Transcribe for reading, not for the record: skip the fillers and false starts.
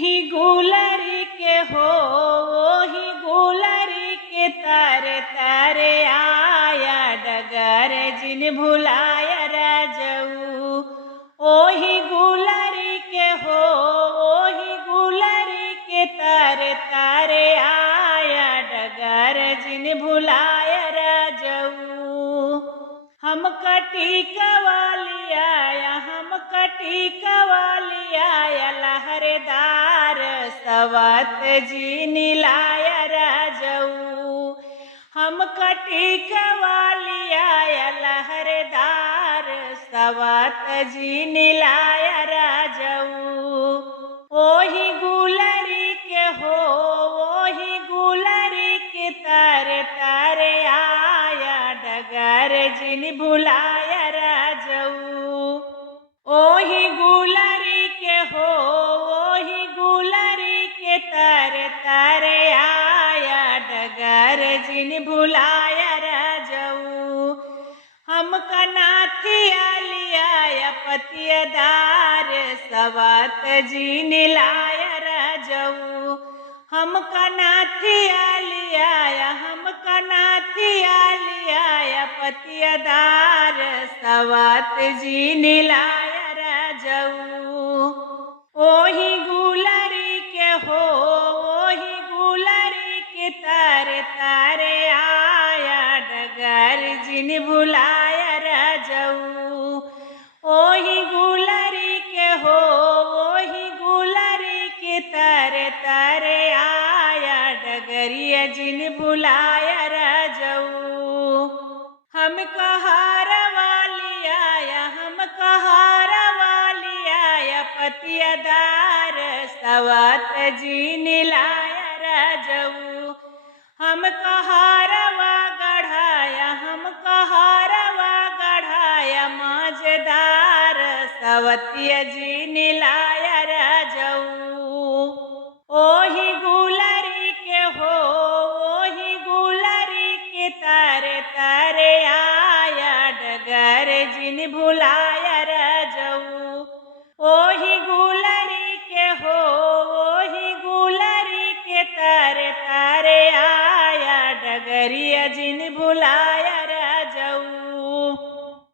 ही गुलरी के हो ही गुलरी के तारे तारे आया डगर जिन भुलाया राजऊ। ओही गुलरी के हो ओही गुलरी के तारे तारे आया डगर जिन भुलाया राजऊ। हम कटी कवाली आया हम कटी कवाली आया लहरेदार सवत जी नीलाया राजऊ। हम कटी कवाली आया लहरेदार सवत जी नीलाया राजऊ। ओही गुलरी के हो ओही गुलरी के तारे तारे आया डगर जिन भुलाया राजऊ। ओही गुलरी के हो ओही गुलरी के तारे तारे आया डगर जिन भुलाया राजऊ। हम कनाथिया लिया पतियदार सवत जी नीलाया राजऊ। हम कनाथिया लिया हम कनाथिया लिया पतियदार सवत जी नीलाया राजऊ। ओही गुलरी के हो ओही गुलरी के तारे तारे आया डगर जिन भुलाया राजऊ। ओही गुलरी के हो ओही गुलरी के तारे तारे आया डगरिया जिन भुलाया राजऊ। हम कहार वाली आया हम कहार वाली आया पतियदार सवत जी नीलाया राजऊ। हम कहारवा गढ़ाया हम कहारवा गढ़ाया मजेदार सवतिया जी नीलाया